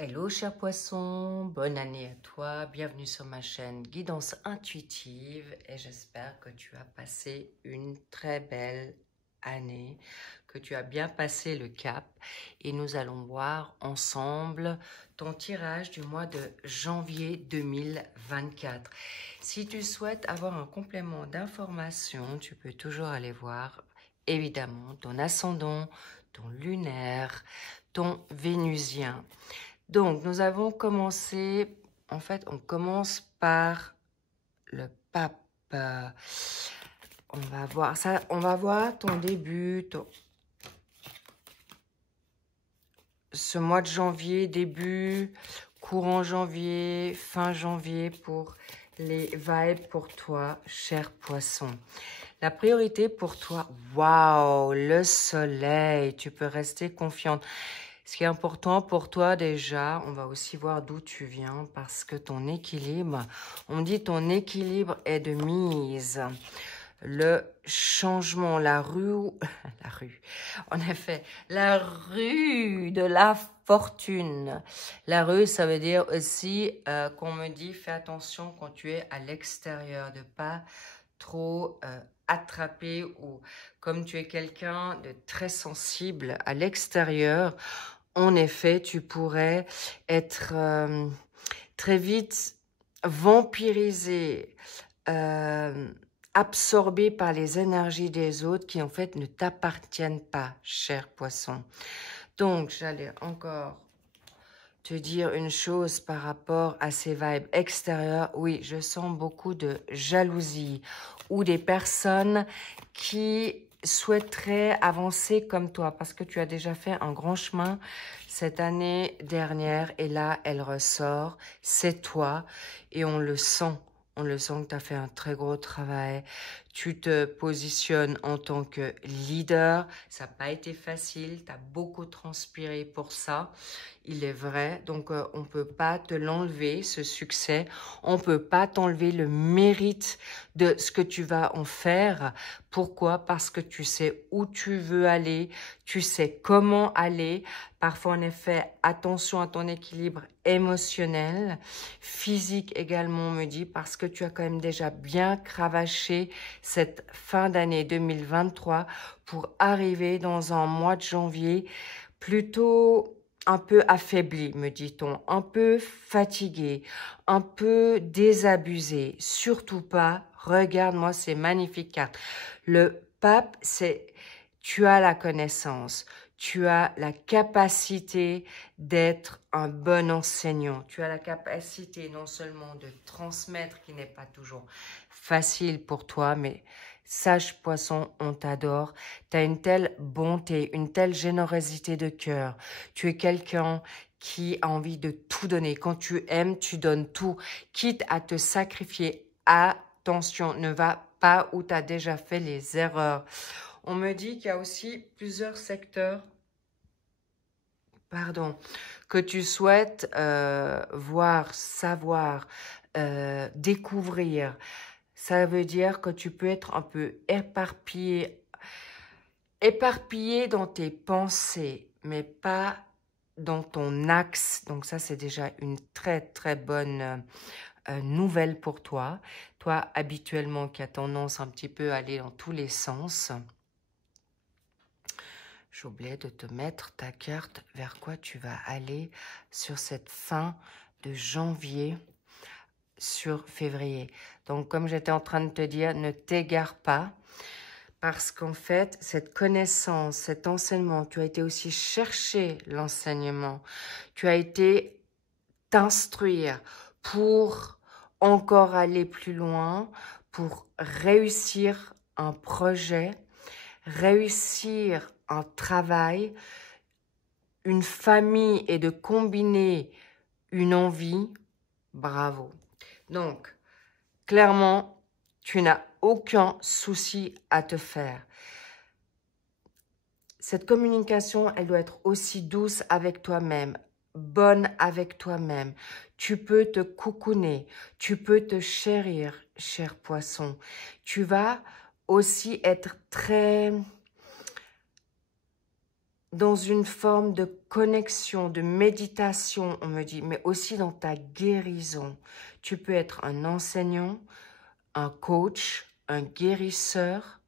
Hello cher poisson, bonne année à toi, bienvenue sur ma chaîne Guidance Intuitive et j'espère que tu as passé une très belle année, que tu as bien passé le cap et nous allons voir ensemble ton tirage du mois de janvier 2024. Si tu souhaites avoir un complément d'information, tu peux toujours aller voir évidemment ton ascendant, ton lunaire, ton vénusien. Donc, nous avons commencé, en fait, on commence par le pape. On va voir ça, on va voir ton début, ce mois de janvier, début, courant janvier, fin janvier pour les vibes pour toi, cher poisson. La priorité pour toi, waouh, le soleil, tu peux rester confiante. Ce qui est important pour toi déjà, on va aussi voir d'où tu viens parce que ton équilibre, on dit ton équilibre est de mise. Le changement, la rue, en effet, la rue de la fortune. La rue, ça veut dire aussi qu'on me dit fais attention quand tu es à l'extérieur, de pas trop attraper ou comme tu es quelqu'un de très sensible à l'extérieur, en effet, tu pourrais être très vite vampirisé, absorbé par les énergies des autres qui en fait ne t'appartiennent pas, cher poisson. Donc, j'allais encore te dire une chose par rapport à ces vibes extérieures. Oui, je sens beaucoup de jalousie ou des personnes qui souhaiteraient avancer comme toi parce que tu as déjà fait un grand chemin cette année dernière et là, elle ressort. C'est toi et on le sent. On le sent que tu as fait un très gros travail. Tu te positionnes en tant que leader. Ça n'a pas été facile. Tu as beaucoup transpiré pour ça. Il est vrai. Donc, on ne peut pas te l'enlever, ce succès. On ne peut pas t'enlever le mérite de ce que tu vas en faire. Pourquoi? Parce que tu sais où tu veux aller. Tu sais comment aller. Parfois, en effet, attention à ton équilibre émotionnel, physique également, on me dit, parce que tu as quand même déjà bien cravaché cette fin d'année 2023 pour arriver dans un mois de janvier plutôt un peu affaibli, me dit-on, un peu fatigué, un peu désabusé. Surtout pas, regarde-moi ces magnifiques cartes. Le pape, c'est tu as la connaissance. Tu as la capacité d'être un bon enseignant. Tu as la capacité non seulement de transmettre, qui n'est pas toujours facile pour toi, mais sache poisson, on t'adore. Tu as une telle bonté, une telle générosité de cœur. Tu es quelqu'un qui a envie de tout donner. Quand tu aimes, tu donnes tout, quitte à te sacrifier. Attention, ne va pas où tu as déjà fait les erreurs. On me dit qu'il y a aussi plusieurs secteurs, que tu souhaites voir, savoir, découvrir. Ça veut dire que tu peux être un peu éparpillé dans tes pensées, mais pas dans ton axe. Donc ça, c'est déjà une très, très bonne nouvelle pour toi. Toi, habituellement, qui a tendance un petit peu à aller dans tous les sens. J'ai oublié de te mettre ta carte vers quoi tu vas aller sur cette fin de janvier sur février. Donc, comme j'étais en train de te dire, ne t'égare pas parce qu'en fait, cette connaissance, cet enseignement, tu as été aussi chercher l'enseignement. Tu as été t'instruire pour encore aller plus loin, pour réussir un projet, réussir un travail, une famille et de combiner une envie, bravo. Donc, clairement, tu n'as aucun souci à te faire. Cette communication, elle doit être aussi douce avec toi-même, bonne avec toi-même. Tu peux te coucouner, tu peux te chérir, cher poisson. Tu vas aussi être très dans une forme de connexion, de méditation, on me dit, mais aussi dans ta guérison. Tu peux être un enseignant, un coach, un guérisseur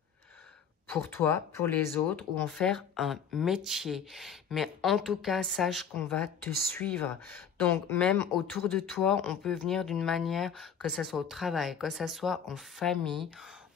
pour toi, pour les autres, ou en faire un métier. Mais en tout cas, sache qu'on va te suivre. Donc, même autour de toi, on peut venir d'une manière, que ce soit au travail, que ce soit en famille,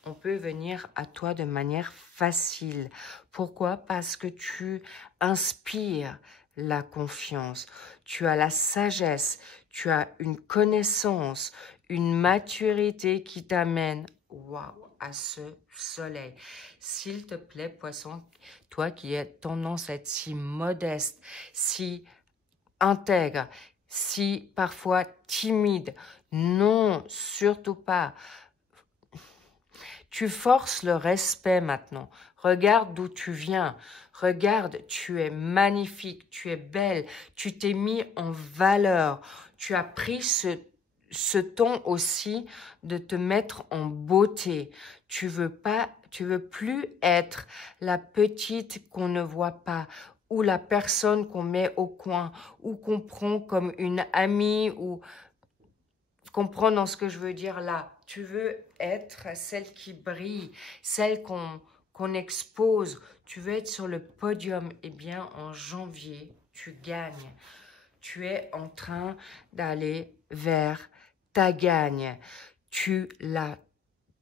on peut venir à toi de manière facile. Pourquoi? Parce que tu inspires la confiance, tu as la sagesse, tu as une connaissance, une maturité qui t'amène, waouh, à ce soleil. S'il te plaît, poisson, toi qui as tendance à être si modeste, si intègre, si parfois timide, non, surtout pas. Tu forces le respect maintenant. Regarde d'où tu viens. Regarde, tu es magnifique, tu es belle, tu t'es mis en valeur. Tu as pris ce temps aussi de te mettre en beauté. Tu veux plus être la petite qu'on ne voit pas ou la personne qu'on met au coin ou qu'on prend comme une amie ou comprends ce que je veux dire là. Tu veux être celle qui brille, celle qu'on expose. Tu veux être sur le podium. Eh bien, en janvier, tu gagnes. Tu es en train d'aller vers ta gagne. Tu l'as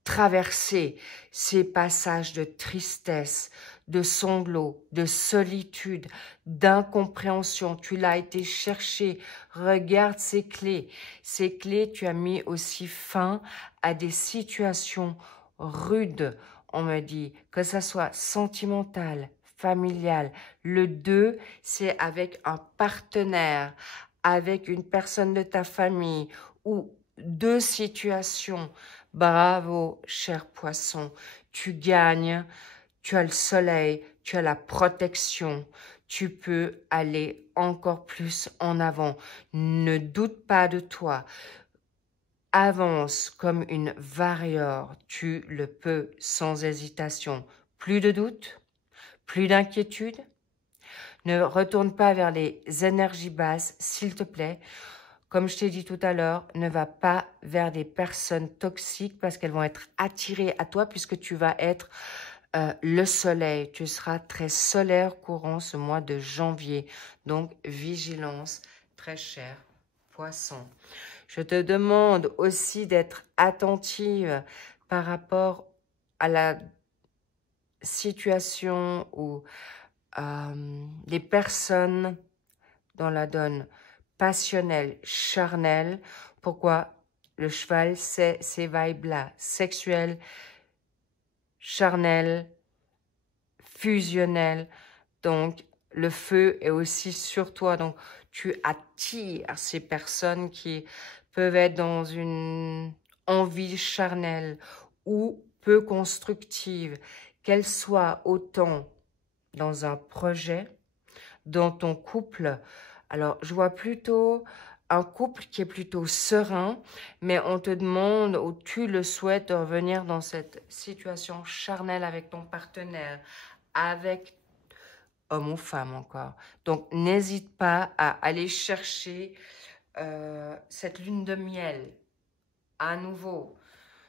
traversé, ces passages de tristesse, de sanglots, de solitude, d'incompréhension. Tu l'as été chercher. Regarde ces clés. Ces clés, tu as mis aussi fin à des situations rudes, on me dit, que ça soit sentimental, familial. Le 2, c'est avec un partenaire, avec une personne de ta famille ou deux situations. Bravo, cher poisson, tu gagnes, tu as le soleil, tu as la protection, tu peux aller encore plus en avant. Ne doute pas de toi. Avance comme une warrior, tu le peux sans hésitation. Plus de doute, plus d'inquiétude. Ne retourne pas vers les énergies basses, s'il te plaît. Comme je t'ai dit tout à l'heure, ne va pas vers des personnes toxiques parce qu'elles vont être attirées à toi puisque tu vas être le soleil. Tu seras très solaire courant ce mois de janvier. Donc, vigilance, très cher poisson. Je te demande aussi d'être attentive par rapport à la situation où les personnes dans la donne passionnelle, charnelle. Pourquoi? Le cheval, c'est ces vibes-là, sexuelles, charnelles, fusionnelles. Donc, le feu est aussi sur toi. Donc, tu attires ces personnes qui peuvent être dans une envie charnelle ou peu constructive, qu'elles soient autant dans un projet, dans ton couple. Alors, je vois plutôt un couple qui est plutôt serein, mais on te demande ou tu le souhaites de revenir dans cette situation charnelle avec ton partenaire, avec homme ou femme encore. Donc, n'hésite pas à aller chercher cette lune de miel. À nouveau,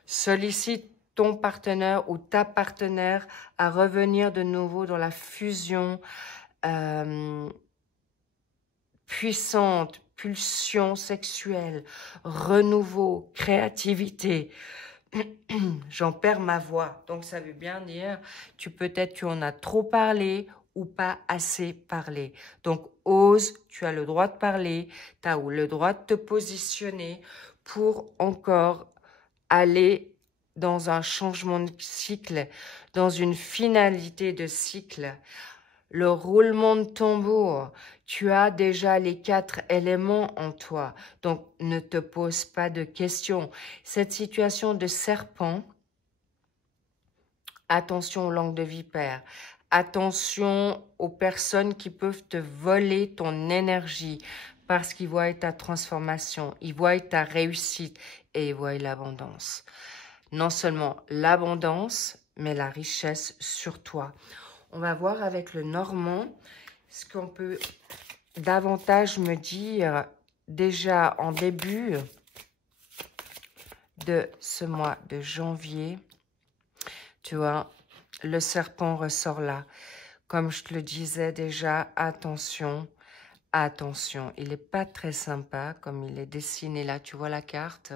sollicite ton partenaire ou ta partenaire à revenir de nouveau dans la fusion puissante, pulsion sexuelle, renouveau, créativité. J'en perds ma voix. Donc, ça veut bien dire, peut-être tu en as trop parlé ou pas assez parlé. Donc, ose, tu as le droit de parler, tu as le droit de te positionner pour encore aller dans un changement de cycle, dans une finalité de cycle. Le roulement de tambour, tu as déjà les 4 éléments en toi, donc ne te pose pas de questions. Cette situation de serpent, attention aux langues de vipère, attention aux personnes qui peuvent te voler ton énergie parce qu'ils voient ta transformation, ils voient ta réussite et ils voient l'abondance. Non seulement l'abondance, mais la richesse sur toi. On va voir avec le Normand ce qu'on peut davantage me dire déjà en début de ce mois de janvier. Tu vois, le serpent ressort là. Comme je te le disais déjà, attention, attention. Il n'est pas très sympa comme il est dessiné là. Tu vois la carte?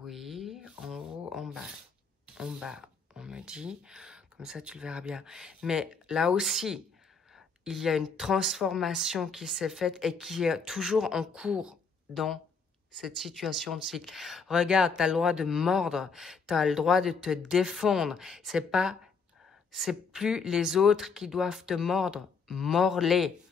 Oui, en haut, en bas. En bas, on me dit. Comme ça, tu le verras bien. Mais là aussi, il y a une transformation qui s'est faite et qui est toujours en cours dans cette situation de cycle. Regarde, tu as le droit de mordre, tu as le droit de te défendre. C'est plus les autres qui doivent te mordre. Mords-les.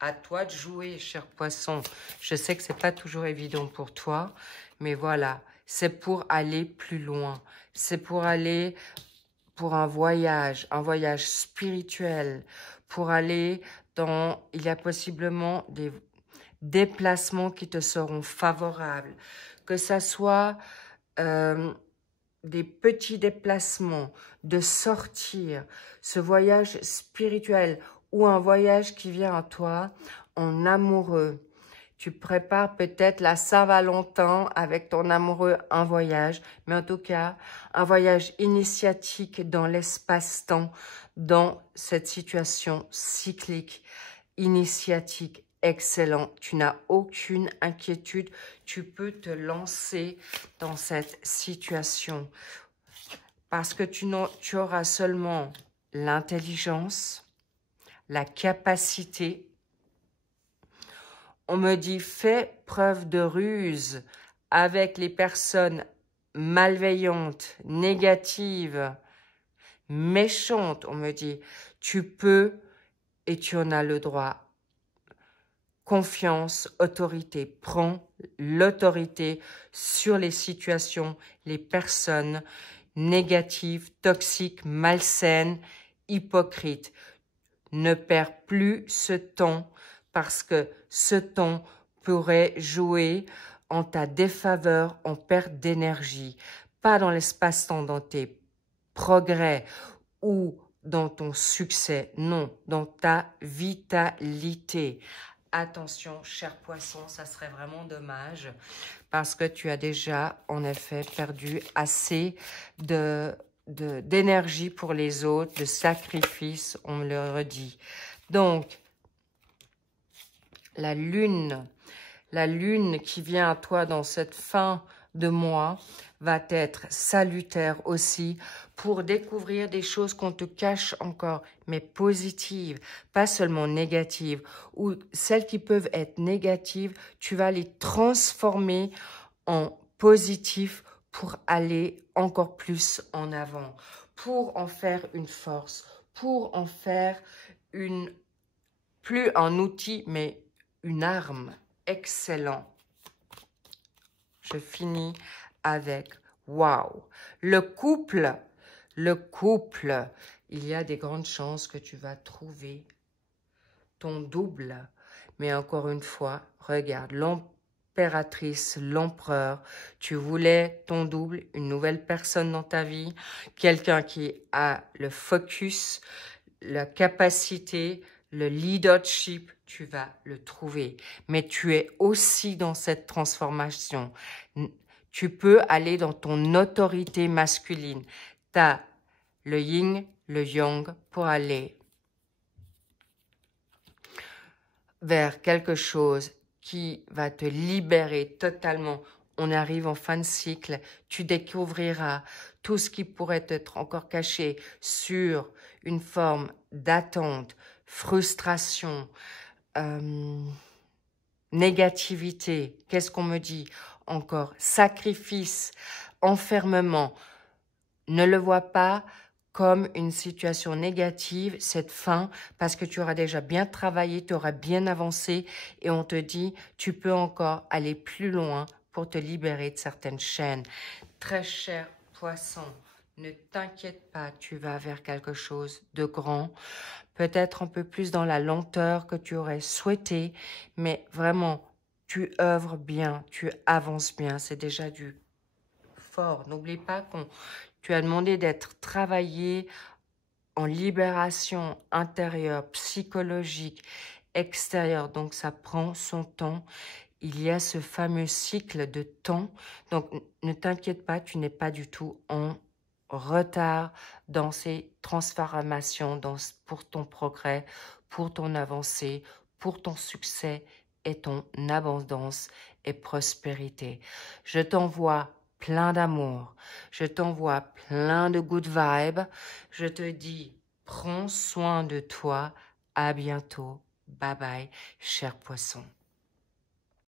À toi de jouer, cher poisson. Je sais que c'est pas toujours évident pour toi, mais voilà, c'est pour aller plus loin. C'est pour aller pour un voyage spirituel, pour aller dans... Il y a possiblement des déplacements qui te seront favorables, que ça soit des petits déplacements, de sortir, ce voyage spirituel ou un voyage qui vient à toi en amoureux. Tu prépares peut-être la Saint-Valentin avec ton amoureux, un voyage, mais en tout cas, un voyage initiatique dans l'espace-temps, dans cette situation cyclique, initiatique, excellent. Tu n'as aucune inquiétude, tu peux te lancer dans cette situation parce que tu auras seulement l'intelligence, la capacité. On me dit, fais preuve de ruse avec les personnes malveillantes, négatives, méchantes. On me dit, tu peux et tu en as le droit. Confiance, autorité. Prends l'autorité sur les situations, les personnes négatives, toxiques, malsaines, hypocrites. Ne perds plus ce temps parce que ce temps pourrait jouer en ta défaveur, en perte d'énergie. Pas dans l'espace-temps, dans tes progrès ou dans ton succès, non, dans ta vitalité. Attention, cher poisson, ça serait vraiment dommage parce que tu as déjà, en effet, perdu assez d'énergie pour les autres, de sacrifice, on me le redit. Donc, la lune qui vient à toi dans cette fin de mois va être salutaire aussi pour découvrir des choses qu'on te cache encore, mais positives, pas seulement négatives, ou celles qui peuvent être négatives, tu vas les transformer en positif pour aller encore plus en avant, pour en faire une force, pour en faire plus un outil, mais une arme. Excellent. Je finis avec waouh. Le couple, il y a des grandes chances que tu vas trouver ton double. Mais encore une fois, regarde, l'impératrice, l'empereur, tu voulais ton double, une nouvelle personne dans ta vie, quelqu'un qui a le focus, la capacité, le leadership, tu vas le trouver. Mais tu es aussi dans cette transformation. Tu peux aller dans ton autorité masculine. Tu as le yin, le yang pour aller vers quelque chose qui va te libérer totalement. On arrive en fin de cycle, tu découvriras tout ce qui pourrait être encore caché sur une forme d'attente, frustration, négativité. Qu'est-ce qu'on me dit encore? Sacrifice, enfermement. Ne le vois pas comme une situation négative, cette fin, parce que tu auras déjà bien travaillé, tu auras bien avancé et on te dit, tu peux encore aller plus loin pour te libérer de certaines chaînes. Très cher poisson, ne t'inquiète pas, tu vas vers quelque chose de grand, peut-être un peu plus dans la lenteur que tu aurais souhaité, mais vraiment, tu œuvres bien, tu avances bien, c'est déjà du fort. N'oublie pas qu'on tu as demandé d'être travaillé en libération intérieure, psychologique, extérieure. Donc, ça prend son temps. Il y a ce fameux cycle de temps. Donc, ne t'inquiète pas, tu n'es pas du tout en retard dans ces transformations, pour ton progrès, pour ton avancée, pour ton succès et ton abondance et prospérité. Je t'envoie plein d'amour, je t'envoie plein de good vibes. Je te dis, prends soin de toi. À bientôt. Bye bye, cher poisson.